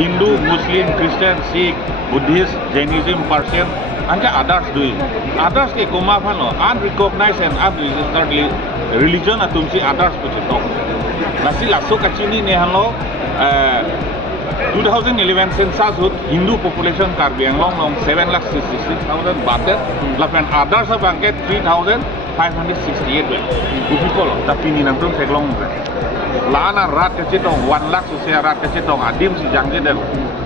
Hindu, Muslim, Christian, Sikh, Buddhist, Jainism, Persian, and others doing. Others ke kumafan lo, unrecognized and unregistered religion atumsi others puche talk. Nasi lasso kacini ne halo 2011 census hut Hindu population Karbi Anglong long 7,66,000 bater, lapan others bangket 3,568 well. People tapi ni nangtung seglong lana rat kecitong 1 lakh susia rat kecitong adim si jangge dan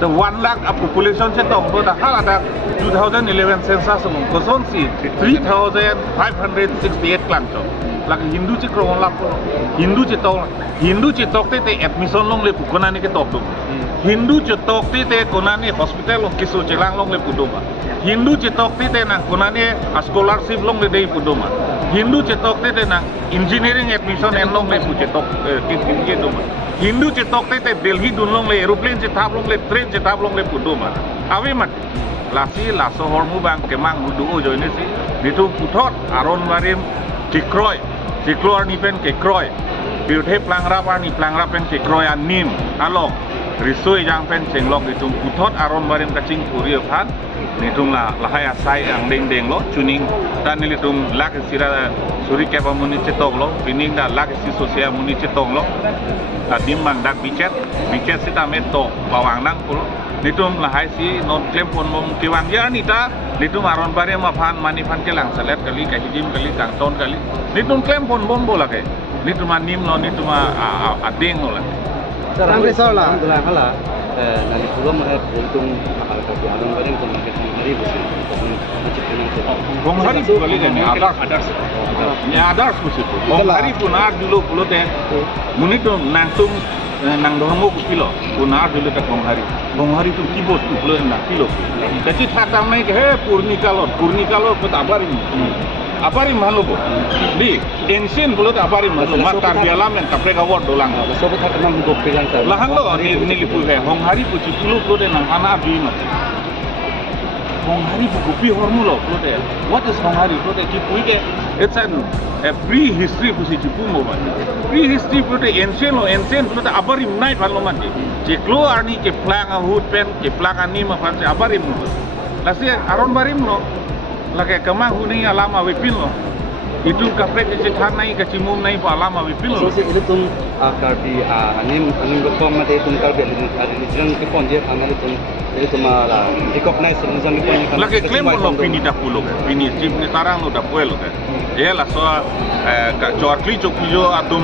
the 1 lakh a population cetong to the hal ada 2011 census mong koson si 3,568 klangco laki Hindu cikrong lak Hindu citok te admission long le pukona ni ketok dum Hindu citok te konani hospital long kisu celang long le pudoma Hindu citok te nang konani scholarship long le dei pudoma Hindu cetok te nang engineering admission en long le pucetok ke doma Hindu cetok te Delhi dun long le aeroplane cetap long le train cetap long le pudoma awe mat lasi laso hormu bang kemang hudu o joine si nitu puthot aron marim tikroy Ciklor ni pen kekroy, biuthe plangrap ni plangrap pen kekroy anim, along, risoi jang pen cenglok ditung putot aron barim kacing puri pan, nitung lahai asai ang deng deng lo, tuning dan nilitung lak sira suri kepa muni cetok lo, pining da lak si sosial muni cetok lo, adim mangdak bicet sita meto bawang nang pulo, nitung lahai si non klem pon mom kiwang ya nita, nitung aron barim apan manifan kelang salet kali kahijim kali kangton kali. Nitung klaim pon bombo lagi, nitung manim lo, nitung adeng lo lagi. Sekarang risau lah, hala. Nari pulau mana untung mahal kopi alun barang pun nak hari bersih. Hari pun kali ni ada, ni ada sih. Hari pun ada dulu pulau teh, muni tu nangtung nang doang kilo, pun ada dulu teh hari tu kibos tu pulau nak kilo. Jadi tak tahu ni ke purnika lo pun abarin. Aparim halu bo, di ancient pulut aparim halu, matar dialam yang kapre kawat dolang. Sobat tak kenal hidup pegang saya. Lahang lo ni lipu kayak Hong Hari puci pulut nang hana api mat. Hong Hari pukupi hormu lo pulut ya. What is Hong Hari pulut ya? Cipu ke? It's a pre-history puci cipu mo mat. Pre-history pulut ancient pulut aparim naik halu mat. Ciklo arni keplang ahut pen keplang ani mapan se aparim mo. Lasi aron barim lo. Lagi kemang huni alama wipin lo, itu kapre kecechan naik kecimum naik alama wipin lo. So itu tum karbi anim berkom mati tum karbi religion kepon dia amal itu malah recognize religion kepon. Lagi klaim lo pini dah pulo, pini cip ni tarang lo dah puelo kan. Ya lah soal cuakli coklijo atau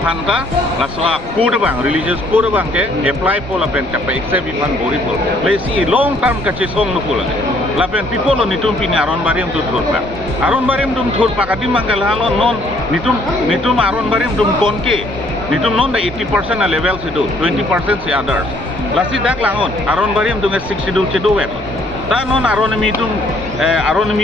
phanta, lah soal code bang religious code bang ke apply pola pen kapai accept ipan bori pol. Lesi long term kecesong lo pola. Lapen people lo nitum pini aron barim tu thurpa. Aron barim tum thurpa kadi manggal halo non nitum aron barim tum konke. Nitum non da 80% a level situ, 20% si others. Lasi dak langon aron barim tum 60 dul cedo web. Ta non aron mi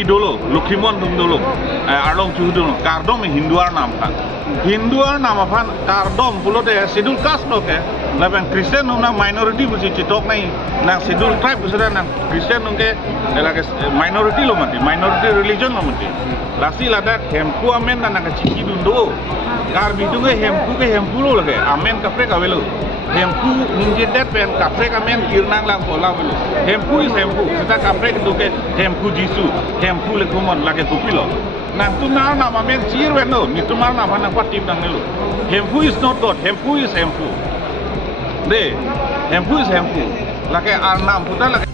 dolo, Lukimon tum dolo. Arlong chu dolo. Kardom Hinduar nam kan. Hinduar nama pan kardom pulo de sidul kas lo ke. Lapan Kristen nung nang minority busi citok nai nang sidul tribe busi nang Kristen nung ke elakas minority lo mati minority religion lo mati. Lasi lada hempu amen nang keciki dundo. Karbi tu ke hempu lo lagi. Amen kapre kawelo. Hempu ninjedet pen kapre kamen kirnang lang pola welo. Hempu is hempu. Kita kapre tu ke hempu Jisu. Hempu le kumon lagi kupilo. Nang tu nama men cir weno. Ni tu nama nang patim nang nelo. Hempu is not God. Hempu is hempu. De, hempu is hempu. Laki arnam putar laki.